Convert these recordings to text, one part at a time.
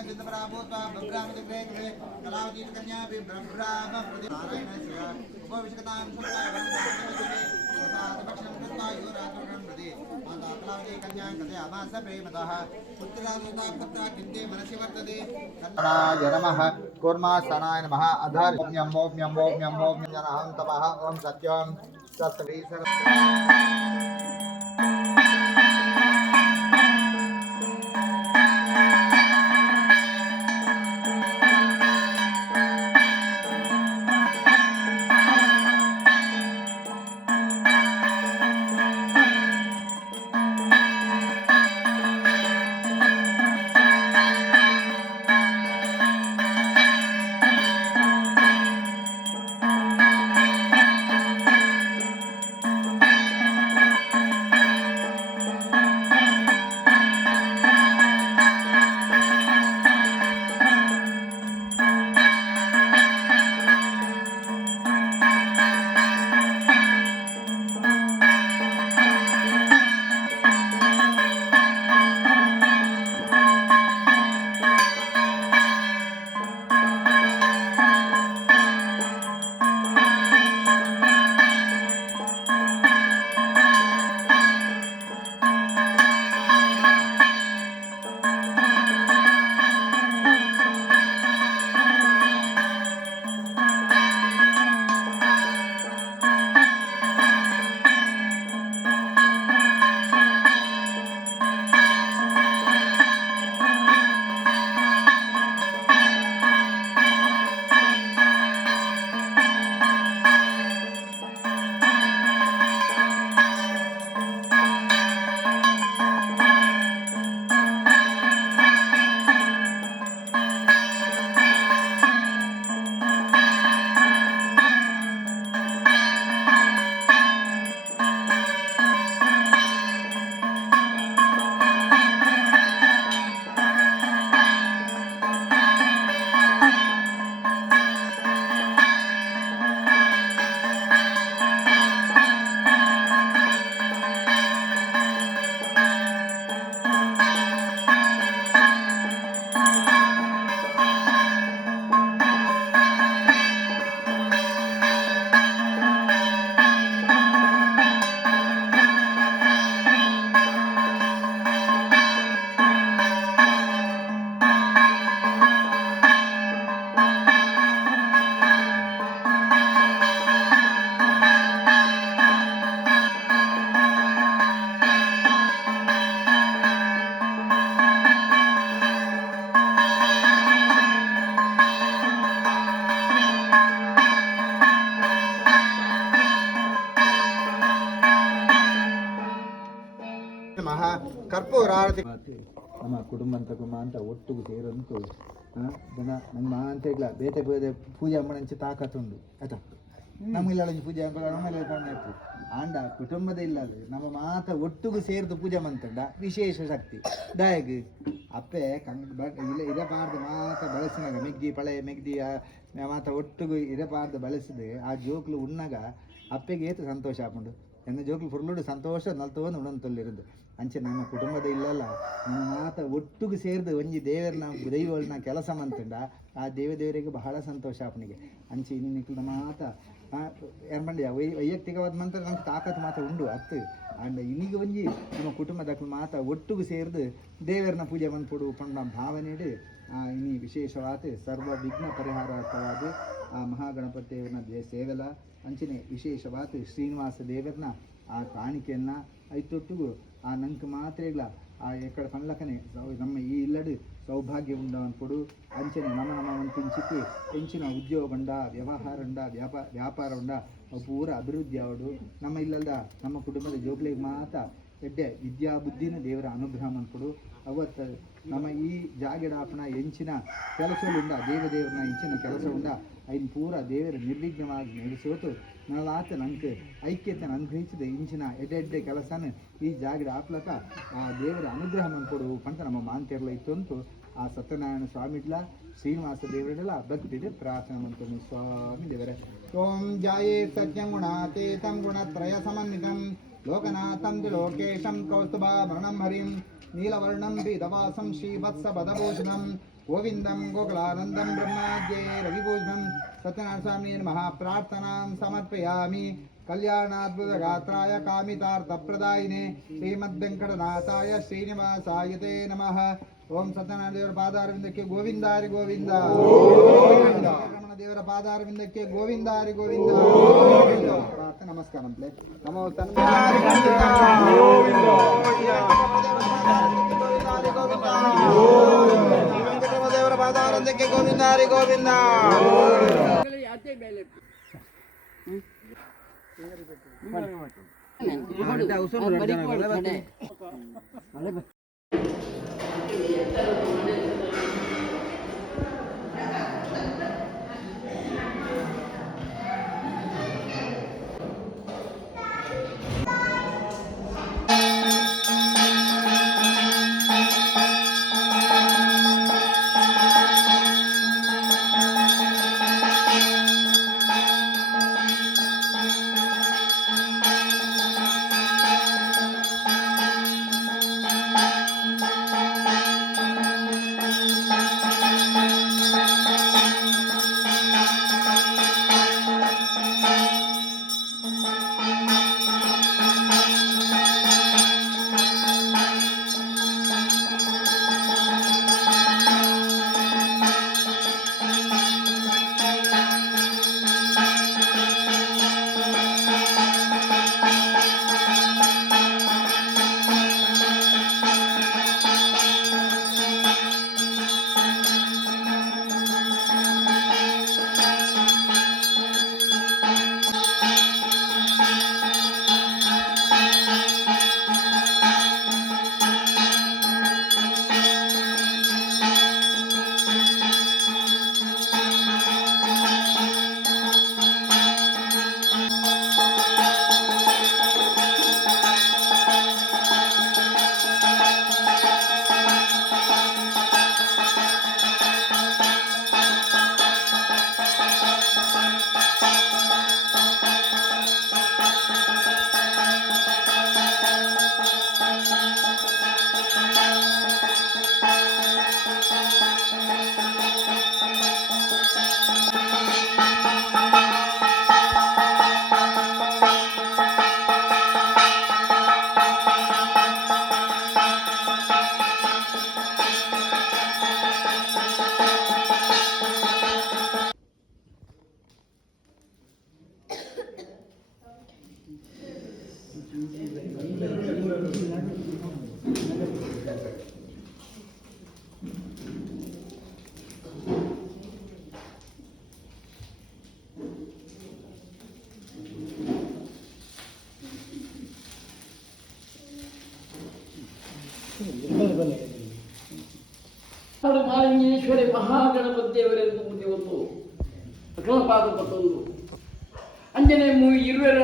ब्रह्मचिन्तपराभूत्वा ब्रह्मादिग्रे कृते कलावतीकन्या ब्रह्म नारायणस्य उपविशकतां सुप्तावन्दापक्षं कृत्वा युवराजं प्रति कलावतीकन्यां कृते अमास प्रेमतः पुत्रराजोदात्मत्वा किन्ते मनसि वर्तते नारायणाय नमः कूर्मासनाय नमः अधर् ओम्यं ओम्यं ओम्यं ओम्यं जनहं तपः ओं सत्यं सत्सवीसर ಕರ್ಪೂರಾರತಿ ನಮ್ಮ ಕುಟುಂಬಂತಕುಮ ಅಂತ ಒಟ್ಟಿಗೆ ಸೇರಂತು ಜನ ನಮ್ಮ ಅಂತ ಇಲ್ಲ ಬೇತೆ ಬೇರೆ ಪೂಜೆ ಮಾಡಂಚೆ ತಾಕತ್ತುಂಡು ಆಯ್ತಾ ನಮ್ಗೆಲ್ಲ ಪೂಜೆ ನಮ್ಮಲ್ಲಿ ಇರ್ತದೆ ಆಂಡ ಕುಟುಂಬದ ಇಲ್ಲ ನಮ್ಮ ಮಾತ ಒಟ್ಟಿಗೆ ಸೇರಿದು ಪೂಜೆ ಮಂತಂಡ ವಿಶೇಷ ಶಕ್ತಿ ದಾಯಗ್ ಅಪ್ಪೆ ಇಲ್ಲ ಇರಬಾರ್ದು ಮಾತ ಬಳಸಿನಾಗ ಮೆಗ್ದಿ ಪಳೆ ಮೆಗ್ದಿ ಮಾತ ಒಟ್ಟಿಗೆ ಇರಬಾರ್ದು ಬಳಸಿದೆ ಆ ಜೋಕ್ಲು ಉಣ್ಣಾಗ ಅಪ್ಪೆಗೆ ಏತು ಸಂತೋಷ ಆಪುಂಡು ಎನ್ನ ಜೋಕ್ಲು ಫುರ್ಲುಡು ಸಂತೋಷ ನಲ್ತೋನು ಉಣಂತೊಲ್ಲಿರೋದು ಅಂಚೆ ನಮ್ಮ ಕುಟುಂಬದ ಇಲ್ಲಲ್ಲ ನಮ್ಮ ಮಾತ ಒಟ್ಟಿಗೆ ಸೇರಿದು ಒಂಜಿ ದೇವರನ್ನ ದೈವಗಳನ್ನ ಕೆಲಸ ಮಂತಂಡ ಆ ದೇವರಿಗೆ ಬಹಳ ಸಂತೋಷ ಆಪನಿಗೆ ಅಂಚೆ ಇನ್ನು ಮಾತ ಏನು ಮಾಡಿ ವೈಯಕ್ತಿಕವಾದ ಮಂತ್ರ ನಮ್ಗೆ ತಾಕತ್ತು ಮಾತ್ರ ಉಂಡು ಅತ್ತು ಅಂಡ್ ಇನ್ನೀಗ ಒಂಜಿ ನಮ್ಮ ಕುಟುಂಬದ ಮಾತ ಒಟ್ಟಿಗೆ ಸೇರಿದು ದೇವರನ್ನ ಪೂಜೆ ಬಂದ್ಕೊಡು ಪಂಡ ಭಾವನೆಡು ಇನ್ನಿ ವಿಶೇಷವಾದ ಸರ್ವ ವಿಘ್ನ ಪರಿಹಾರಾರ್ಥವಾದ ಆ ಮಹಾಗಣಪತಿ ದೇವರನ್ನ ಸೇವೆಲ ಅಂಚನೆ ವಿಶೇಷವಾದ ಶ್ರೀನಿವಾಸ ದೇವರನ್ನ ಆ ಕಾಣಿಕೆಯನ್ನ ಐತೊಟ್ಟಿಗೂ ಆ ನಂಗೆ ಮಾತ್ರ ಇಲ್ಲ ಆ ಎಕ್ಕಡ ಕಣ್ಲಕನೆ ನಮ್ಮ ಈ ಇಲ್ಲಡು ಸೌಭಾಗ್ಯ ಉಂಡವನ್ಕೊಡು ಅಂಚನೆ ನಮ್ಮ ಒಂದು ಕಿಂಚಿತ್ತು ಹೆಂಚಿನ ಉದ್ಯೋಗ ಉಂಡ ವ್ಯವಹಾರ ಉಂಡ ವ್ಯಾಪಾರ ಉಂಡ ಪೂರ ಅಭಿವೃದ್ಧಿ ಆವಡು ನಮ್ಮ ಇಲ್ಲದ ನಮ್ಮ ಕುಟುಂಬದ ಜೋಗ್ಲಿಗೆ ಮಾತ್ರ ಎಡ್ಡೆ ವಿದ್ಯಾ ಬುದ್ಧಿನ ದೇವರ ಅನುಗ್ರಹ ಅನ್ಕೊಡು ಅವತ್ತು ನಮ್ಮ ಈ ಜಾಗೆಡಾಪಣ ಹೆಂಚಿನ ಕೆಲಸವುಂಡ ದೇವರನ್ನ ಹೆಂಚಿನ ಕೆಲಸ ಉಂಡ ಐನ್ ಪೂರ ದೇವರ ನಿರ್ವಿಘ್ನವಾಗಿ ನಡೆಸೋತು ನಲ್ಲಾತ ನಂಗೆ ಐಕ್ಯತೆಯನ್ನು ಅನುಗ್ರಹಿಸಿದ ಇಂಚಿನ ಎಡ್ಡೆ ಕೆಲಸನ ಈ ಜಾಗದ ಆಪ್ಲಕ ಆ ದೇವರ ಅನುಗ್ರಹ ಕೊಡು ಪಂತ ನಮ್ಮ ಮಾಂತೆರ್ಲ ಇತ್ತು ಅಂತು ಆ ಸತ್ಯನಾರಾಯಣ ಸ್ವಾಮಿಡ್ಲ ಶ್ರೀನಿವಾಸ ದೇವರೆಲ್ಲ ಭಕ್ತಿದೆ ಪ್ರಾರ್ಥನೆ ಮಾಡ್ತೀನಿ ಸ್ವಾಮಿ ದೇವರೇ. ಓಂ ಜಾಯೇ ಸತ್ಯಂ ಗುಣಾತೀತಂ ಗುಣತ್ರಯ ಸಮನ್ವಿತಂ ಲೋಕನಾಥಂ ತ್ರಿಲೋಕೇಶಂ ಕೌಸ್ತುಭಾಭರಣಂ ಹರಿಂ ನೀಲವರ್ಣಂ ವೇದವಾಸಂ ಶ್ರೀವತ್ಸ ಪದಭೂಷಣಂ गोविन्दं गोकुलानन्दं ब्रह्माद्ये रविभूषणं सत्यनारायण स्वामी नमः प्रार्थनां समर्पयामि कल्याणाद्भुतगात्राय कामितार्थप्रदायिने श्रीमद्वेङ्कटनाथाय श्रीनिवासाय ते नमः ओम सत्यनारायण देवर पादारविंदಕ್ಕೆ ಗೋವಿಂದ ಹರಿ ಗೋವಿಂದ ರಮಣ ದೇವರ ಪಾದಾರವಿಂದಕ್ಕೆ ಗೋವಿಂದ ಹರಿ ಗೋವಿಂದ ಪ್ರಾರ್ಥನೆ ನಮಸ್ಕಾರ ನಮೋ ತನ್ಮಯ ಗೋವಿಂದ ದೇವರ ಪಾದಾರವಿಂದಕ್ಕೆ ಗೋವಿಂದ ಹರಿ ಗೋವಿಂದ ಮಾಲಿಂಗೇಶ್ವರಿ ಮಹಾಗಣಪತಿ ದೇವರೆಂದು ಮುಂದೆ ಒಂದು ಅಕ್ರಮಪಾದ ಪತ್ತೊಂದು ಅಂಜನೆ ಇರುವೆರ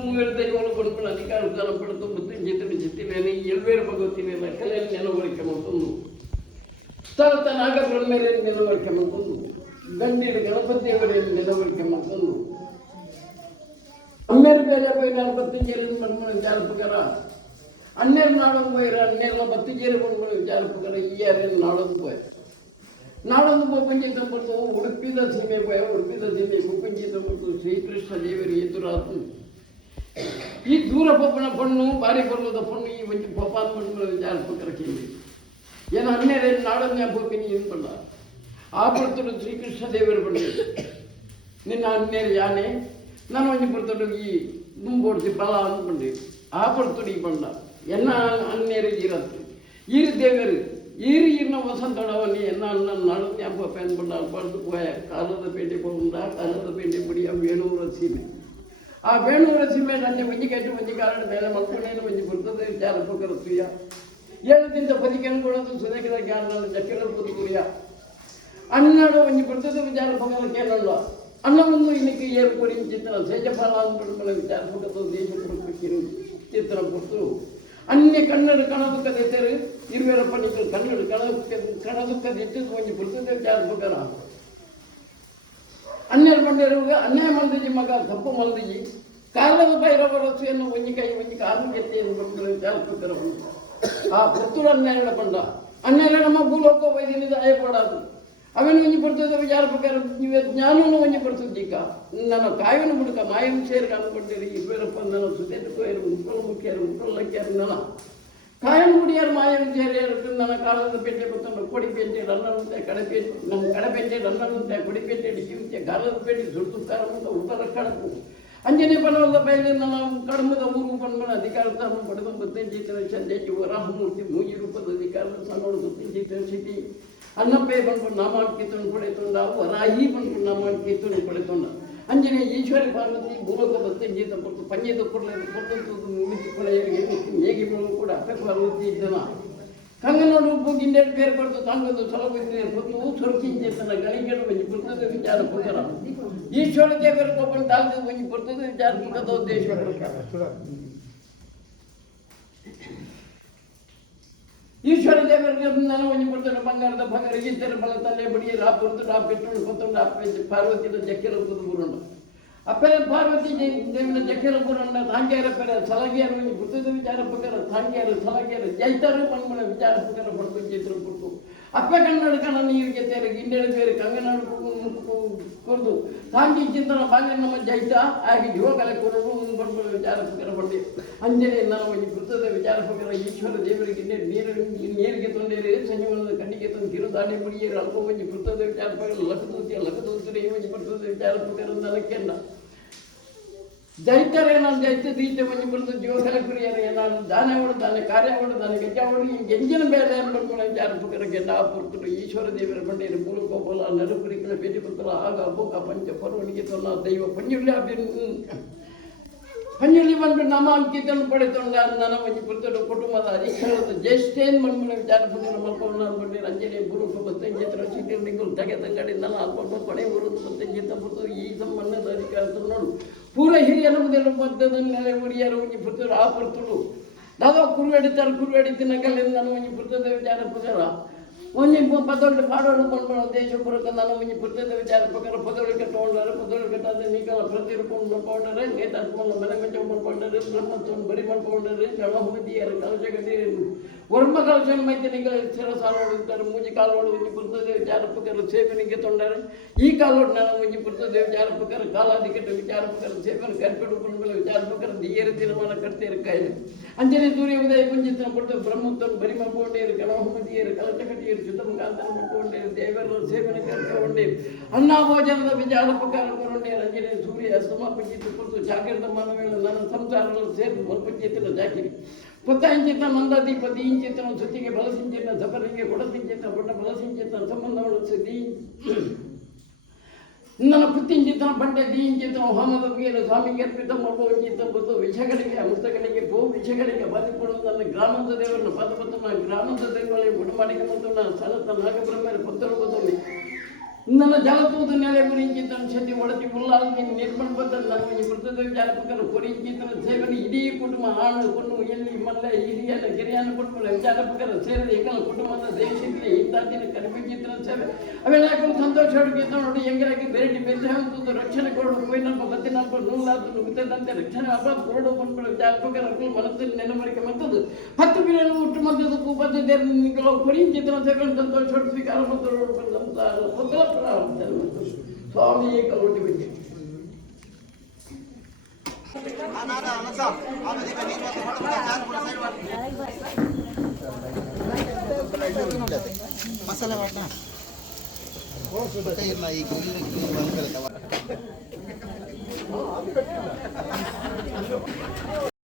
ಮೂವೇರು ದೈವಗಳು ಕೊಡುಕೊಂಡು ಅಧಿಕಾರ ಕಾಲ ಪಡೆದು ಮತ್ತು ಚಿತ್ರ ಚಿತ್ತಿಲೇನೆ ಎಲ್ವೇರು ಭಗವತಿನ ಕಲೆಯನ್ನು ನೆನವರಿಕೆ ಮತ್ತೊಂದು ಸ್ಥಳತ ನಾಗಬ್ರಹ್ಮರೇನು ನೆನವರಿಕೆ ಮತ್ತೊಂದು ಗಂಡಿನ ಗಣಪತಿ ದೇವರೇನು ನೆನವರಿಕೆ ಮತ್ತೊಂದು ಅಮ್ಮೇರು ಬೇರೆ ಬೈ 45 ಮಣ್ಮಣ ಜಾಲಪಕರ अन्नेर नाड़ो बोयर अन्नेर बत्तीजेर बंदो जारपकर इयारेन नाड़ो बोय नाड़ो पंजित बंदो उडुपिद सीमे बोय उडुपिद सीमे पंजित बंदो श्रीकृष्ण देवरी एदुरातु ಈ ದೂರ ಪಪ್ಪನ ಪಣ್ಣು ಬಾರಿ ಬರುವುದ ಪಣ್ಣು ಈ ಒಂದು ಪಪ್ಪಾನ ಪಣ್ಣು ಜಾರಪಕರ ಕೇಳಿ ಏನ ಅನ್ನೇರೆ ನಾಡನ್ಯ ಪಪ್ಪಿನಿ ಏನು ಬಂದ ಆ ಬರ್ತಡು ಶ್ರೀಕೃಷ್ಣ ದೇವರು ಬಂದ ನಿನ್ನ ಅನ್ನೇರು ಯಾನೆ ನಾನು ಒಂದು ಬರ್ತಡು ಈ ದುಂಬೋಡ್ಸಿ ಬಲ ಅಂದ್ಕೊಂಡೆ ಆ ಬರ್ತಡು ಈ ಬಂದ ಎನ್ನ ಅನ್ನೇರು ಇರತ್ತು ಈರು ದೇವರು ಈರಿನ ವಸಂತಡವಲ್ಲಿ ಎನ್ನ ಅನ್ನ ನಾಡು ಜ್ಞಾಪಕ ಅಂದ್ಕೊಂಡ ಬರೆದು ಹೋಯ ಕಾಲದ ಪೇಟೆ ಕೊಂಡ ಕಾಲದ ಪೇಟೆ ಪುಡಿಯ ವೇಣೂರ ಸೀಮೆ ಆ ವೇಣೂರ ಸೀಮೆ ನನ್ನ ಮಂಜಿಗೆಟ್ಟು ಮಂಜಿ ಕಾರಣ ಮೇಲೆ ಮಕ್ಕಳೇನು ಮಂಜಿ ಬರ್ತದೆ ಜಾರಪಕರ ತುಯ್ಯ ಏಳದಿಂದ ಬದಿಕೆಯನ್ನು ಕೊಡೋದು ಸುದಕಿದ ಜ್ಞಾನ ಜಕ್ಕಿರ ಬದುಕುರಿಯ ಅನ್ನಾಡು ಮಂಜಿ ಬರ್ತದೆ ಜಾರಪಕರ ಕೇಳಲ್ಲ ಅನ್ನವನ್ನು ಇನ್ನಕ್ಕೆ ಏರ್ಪಡಿ ಚಿತ್ರ ಸೇಜಫಲ ಅಂದ್ಬಿಟ್ಟು ಜಾರಪಕದ ದೇಶ ಕೊಡಬೇಕಿರು ಚಿತ್ರ ಕೊಟ್ಟು अन्य कन्नड़ कणदुक्कदेर इरुवेर पण्डितरु कन्नड़ कणदुक्कदिट्टु कोंजि पुरुषदेव जारपकर अन्नेर पंडेरुगे अन्याय मल्दिजि मग तप्पु मल्दिजि कालद भैरवरसुयन्नु ಒಂಜಿ ಕೈ ಒಂಜಿ ಕಾಲು ಗೆತ್ತೆಯನ್ನು ಬಂದು ಜಾರಪकर आ ಪುತ್ತೂರು अन्यायड पंड अन्य ನಮ್ಮ ಭೂಲೋಕ ವೈದ್ಯನಿಂದ ಆಯಪಡಾದು ಅವನು ಒಂಜಿ ಬರ್ತದ ವಿಚಾರ ಪ್ರಕಾರ ಜ್ಞಾನವನ್ನು ಒಂಜಿ ಬರ್ತದೀಗ ನನ್ನ ಕಾಯವನ್ನು ಬಿಡುಕ ಮಾಯಂ ಸೇರಿ ಕಾಣ್ಕೊಂಡಿರಿ ಇಬ್ಬರಪ್ಪ ನನ್ನ ಸುತ್ತೇರು ಮುಕ್ಕಳು ಲಕ್ಕ್ಯಾರು ನನ್ನ ಕಾಯನ್ನು ಬಿಡಿಯಾರು ಮಾಯಂ ಸೇರಿ ನನ್ನ ಕಾಲದ ಪೆಟ್ಟೆ ಬರ್ತಂಡು ಕೊಡಿ ಪೆಂಟೆ ರನ್ನಂತೆ ಕಡಪೆಂಟೆ ನಮ್ಮ ಕಡಪೆಂಟೆ ರನ್ನಂತೆ ಕೊಡಿ ಪೆಂಟೆ ಕಿವಿತೆ ಕಾಲದ ಪೆಟ್ಟೆ ಸುಡ್ತುತ್ತಾರೆ ಅಂತ ಉತ್ತರ ಕಡಪು ಅಂಜನೆ ಪನವರದ ಬಯಲು ನಾವು ಕಡಮದ ಊರು ಬಂದ ಅಧಿಕಾರವನ್ನು ಪಡೆದು ಬತ್ತಂಜಿತರ ಚಂದೇಜಿ ವರಾಹಮೂರ್ತಿ ಮೂಜಿ ರೂಪದ ಅಧಿಕಾರದ ಸಣ್ಣೋಡು ಬತ್ತಂಜಿತರ ಸ್ಥಿತಿ ಅನ್ನಪ್ಪೆ ಬಂದ್ಕೊಂಡು ನಾಮಾಂಕಿತನ್ನು ಪಡೆತೊಂಡ ವರಾಹಿ ಬಂದ್ಕೊಂಡು ನಾಮಾಂಕಿತನ್ನು ಪಡೆತೊಂಡ ಅಂಜನೆ ಈಶ್ವರಿ ಪಾರ್ವತಿ ಭೂಲೋಕ ಬತ್ತಂಜಿತ ಕೊಟ್ಟು ಪಂಜದ ಕೊಟ್ಟು ಮಿತಿ ಕೊಳೆಯರಿಗೆ ಹೇಗೆ ಕೂಡ ಅಪ್ಪೆ ಪಾರ್ವತಿ ಇದ್ದನ ಕಂಗನೋಡು ಗಿಂಡೆಡು ಬೇರೆ ಕೊಡ್ತು ತಂಗದು ಸಲಭೆ ಕೊಟ್ಟು ಸೊರಕಿಂಚೇತನ ಗಣಿಗೆಡು ಬಂದು ಬರ್ತದೆ ವಿಚಾರ ಪ್ರಕಾರ ಈಶ್ವರ ದೇವರ ಕೊಬ್ಬನ್ನು ತಾಳ್ದು ಬಂದು ಬರ್ತದೆ ವಿಚಾರ ಪ್ರಕಾರದ ಉದ್ದೇಶ ಈಶ್ವರ ದೇವರಿಗೆ ನಾನು ಒಂಜಿ ಬರ್ತೇನೆ ಬಂಗಾರದ ಬಂಗಾರ ಇದ್ದರೆ ಬಲ ತಲೆ ಬಡಿ ರಾ ಬರ್ತದೆ ರಾ ಪೆಟ್ರೋಲ್ ಕೊತ್ತೊಂಡು ಅಪ್ಪೆ ಪಾರ್ವತಿನ ಜಕ್ಕೆಲ ಬುರುಂಡು ಅಪ್ಪೆರ ಪಾರ್ವತಿ ದೇವಿನ ಜಕ್ಕೆಲ ಬುರುಂಡ ತಾಂಗ್ಯಾರ ಪೆರ ಸಲಗಿಯಾರ ಒಂಜಿ ಬರ್ತದ ವಿಚಾರ ಪ್ರಕಾರ ತಾಂಗ್ಯಾರ ಸಲಗಿಯಾರ ಜೈತಾರು ಮನ್ಮನ ವಿಚಾರ ಪ್ರಕಾರ ಬಡ್ದು ಚಿತ್ರ ಕೊಟ್ಟು ಅಪ್ಪೆ ಕನ್ನಡ ಕಣ ನೀರಿಗೆ ತೇರೆ ಗಿಂಡೆಳ ಬೇರೆ ಕಂಗನಾಡು ಕೊರ್ದು ತಾಂಗಿ ಚಿಂತನ ಬಾಂಗ ನಮ್ಮ ಜೈತ ಹಾಗೆ ಯುವಕಲೆ ಕೊರಡು ಬಡ್ಬಳ ವಿಚಾರ ಪ್ರಕಾರ ಬಡ್ಡೆ ಅಂಜನೆ ನಾವು ಒಂಜಿ ಬರ್ತದ ವಿಚಾರ ಪ್ರಕಾರ ಈಶ್ವರ ದೇವರಿಗೆ ನೀರಿಗೆ ತೊಂದರೆ ಸಂಜೀವನದ ಕಣ್ಣಿಗೆ ತಂದು ಕಿರುದಾಡಿ ಮುಡಿಯರು ಅಲ್ಪ ಒಂಜಿ ಬರ್ತದ ವಿಚಾರ ಪ್ರಕಾರ ಲಕ್ಕದೂತಿಯ ಒಂಜಿ ಬರ್ತದ ವಿಚಾರ ಪ್ರಕಾರ ನನಕ್ಕೆಲ್ಲ ಜೈತರೆ ನಾನು ಜೈತ ದೀತೆ ಒಂಜಿ ಬರ್ತದ ಜೀವಕಲೆ ಕುರಿಯರೆ ನಾನು ದಾನೆ ಹೊಡೆದಾನೆ ಕಾರ್ಯ ಹೊಡೆದಾನೆ ಗೆಜ್ಜ ಹೊಡೆದು ಗೆಂಜಿನ ಬೇರೆ ಬಡ್ಕೊಂಡು ವಿಚಾರ ಪ್ರಕಾರ ಗೆಡ್ಡ ಪುರ್ತರು ಈಶ್ವರ ದೇವರ ಬಂಡೇರು ಮೂಲಕೋಪಲ ನರುಪುರಿಗಳ ಭೇಟಿ ಬರ್ತಲ್ಲ ಆಗ ಅಬೋಕ ಪಂಚ ಪರ್ವಣಿಗೆ ತೊನ್ನ ದೈವ ಪಂಜುಳ್ಳಿ ಪಂಜುಳ್ಳಿ ಬಂದು ನಾಮಾಂಕಿತನ್ನು ಪಡೆತೊಂಡ ನನ್ನ ಒಂಜಿ ಪುರ್ತರು ಕುಟುಂಬದ ಅಧಿಕಾರದ ಜ್ಯೇಷ್ಠೇನ್ ಮನ್ಮನ ವಿಚಾರ ಪುಣ್ಯನ ಮಲ್ಕೊಂಡು ಬಂದಿರ ಅಂಜನೆ ಬುರುಕ ಬತ್ತಂಜಿತ್ರ ಸಿಟಿಗಳು ತೆಗೆದ ಕಡೆ ನನ್ನ ಅಲ್ಪ ಪಡೆ ಬರುವುದು ಬತ್ತಂಜಿತ ಬರ್ತದೆ ಈ ಸಂಬಂಧದ ಅಧಿಕಾರದ ನೋಡು ಪೂರ ಹಿರಿಯರ ಮುದಲು ಮದ್ದದ ನೆಲೆ ಮುಡಿಯರು ಒಂಜಿ ಪುರ್ತರು ಆ ಪುರ್ತರು ದಾದಾ ಕುರುವೆಡಿತಿನ ಕಲ್ಲಿಂದ ನಾನು ಒಂಜಿ ಪುರ್ತದ ವಿಚಾರ ಪ್ರಕಾರ ಒಂಜಿ ಪದೊಳ್ಳು ಪಾಡೋಳು ಬಂದ್ಬಿಡೋ ದೇಶ ಪುರಕ ನಾನು ಒಂಜಿ ಪುರ್ತದ ವಿಚಾರ ಪ್ರಕಾರ ಪದೊಳ್ಳು ಕಟ್ಟಕೊಂಡರೆ ಪದೊಳ್ಳು ಕಟ್ಟಾದ ನೀಕಲ ಪ್ರತಿರೂಪವನ್ನು ಮಾಡ್ಕೊಂಡರೆ ನೇತಾತ್ಮನ ಮನೆ ಮೆಚ್ಚ ಮಾಡ್ಕೊಂಡರೆ ಬ್ರಹ್ಮತ್ವವನ್ನು ಬರಿ ಮಾಡ್ಕೊಂಡರೆ ಜಳಹುಮತಿಯರು ಕಲಶ ಗಡಿ ವರ್ಮ ಕಲಶ ಮೈತನಿಗಳ ಶಿರಸಾಲ ಹೊಡಿತಾರೆ ಮೂಜಿ ಕಾಲೋಡು ಒಂಜಿ ಪುರ್ತದ ವಿಚಾರ ಪ್ರಕಾರ ಸೇವನಿಗೆ ತೊಂದರೆ ಈ ಕಾಲೋಡು ನಾನು ಒಂಜಿ ಪುರ್ತದ ವಿಚಾರ ಪ್ರಕಾರ ಕಾಲಾಧಿಕಟ ವಿಚಾರ ಪ್ರಕಾರ ಸೇವನೆ ಕರ್ಪಿಡು ಬಂದ್ಬಿಡ ವಿಚಾರ ಪ್ರಕಾರ ದಿಯರು ತೀರ್ಮಾನ ಕಟ್ತೀರ ಕಾಯಿಲೆ ಅಂಜನೆ ಸೂರ್ಯ ಉದಯ ಪುಂಜಿತನ ಪಡೆದು ಬ್ರಹ್ಮತ್ವವನ್ನು ಬರಿ ಮಾಡ್ಕೊಂಡೇರು ಗಣಹುಮತಿಯರು ಕಲಶ ಕಟ್ಟಿಯರು ಚುತಮುಖಾಂತರ ಮಾಡ್ಕೊಂಡೇರು ದೇವರ ಸೇವನೆ ಕರ್ಕೊಂಡೇರು ಅನ್ನ ಭೋಜನದ ವಿಚಾರ ಪ್ರಕಾರ ಕೊಂಡೇರು ಅಂಜನೆ ಸೂರ್ಯ ಸಮರ್ಪಿಸಿದ ಕುರಿತು ಜಾಗೃತ ಮಾನವೇಳ ನನ್ನ ಸಂಸಾರಗಳು ಸೇರಿ ಮಲ್ಪಂಚಿತನ ಜಾಕಿರಿ ಪುತ್ತಾಂಚಿತ ನಂದಾದೀಪ ದೀಂಚಿತನ ಸುತ್ತಿಗೆ ಬಲಸಿಂಚಿತನ ಸಫರಿಗೆ ಕೊಡಸಿಂಚಿತನ ಪುಟ್ಟ ಬಲಸಿಂಚಿತನ ಸಂಬಂಧಗಳು ಸುದ್ದಿ ನನ್ನ ಪುತ್ತಿಂಚಿತನ ಬಂಡೆ ದೀಂಚಿತನ ಹೋಮದ ಬಗೆಯನ್ನು ಸ್ವಾಮಿಗೆ ಅರ್ಪಿತ ಮಾಡುವಂಚಿತ ಬಂದು ವಿಷಗಳಿಗೆ ಅಮೃತಗಳಿಗೆ ಭೂ ವಿಷಗಳಿಗೆ ಬಾಧಿಕೊಡುವುದು ನನ್ನ ಗ್ರಾಮದ ದೇವರನ್ನು ಪದಪತ್ತು ನಾನು ಗ್ರಾಮದ ದೇವರಲ್ಲಿ ಗುಣಮಾಡಿಕೆ ಮತ್ತು ನಾನು ಸನತ ನಾಗಬ್ರಹ್ಮರ ಪುತ್ರರು ಬಂದಲ್ಲಿ ನನ್ನ ಜಲತೂದು ನೆಲೆ ಮುರಿಂಚಿತನ ಸತಿ ಒಡತಿ ಮುಲ್ಲಾಗಿ ನಿರ್ಮಾಣ ಬಂದ ನನ್ನ ವೃತ್ತದ ವಿಚಾರ ಪ್ರಕಾರ ಕೊರಿಂಚಿತನ ಸೇವನೆ ಇಡೀ ಕುಟುಂಬ ಆಣು ಕೊಂಡು ಎಲ್ಲಿ ಮಲ್ಲ ಹಿರಿಯನ ಗಿರಿಯನ್ನು ಕೊಟ್ಟು ವಿಚಾರ ಪ್ರಕಾರ ಸೇರಿದ ಏಕಲ ಕುಟುಂಬದ ದೇಶಕ್ಕೆ ಇಂತಾದಿನ ಕನಿಪಿಂಚಿತನ ಸೇವೆ ಅವೆಲ್ಲ ಯಾಕೊಂಡು ಸಂತೋಷ ಹೊಡಗಿದ್ದ ನೋಡಿ ಹೆಂಗಾಗಿ ಬೇರೆ ಬೆದ್ದು ರಕ್ಷಣೆ ಕೊಡು ಕೊಯ್ನಲ್ಪ ಬತ್ತಿನಲ್ಪ ನೂಲಾದು ನುಗ್ಗದಂತೆ ರಕ್ಷಣೆ ಹಬ್ಬ ಕೊರಡು ಬಂದ್ಬಿಡ ವಿಚಾರ ಪ್ರಕಾರ ಮನಸ್ಸಿನ ನೆನಮರಿಕೆ ಮತ್ತದು 10 ಬಿಲಿಯನ್ ಹುಟ್ಟು ಮದ್ದದು ಕೂಪದ್ದೇ ನಿಗಳು ಕೊರಿಂಚಿತನ ಸೇವೆ ಸಂತೋಷ ಹೊಟ್ಟು ಸ್ವೀಕಾರ ಮತ್ತು ಸ್ವಾಮಿ ಕಲೋಟಿ ಬಿಟ್ಟು ಮಸಾಲೆ ವಾಟ ಇಲ್ಲ ಈಗ ಬಂದ್ಬಿಡುತ್ತೆ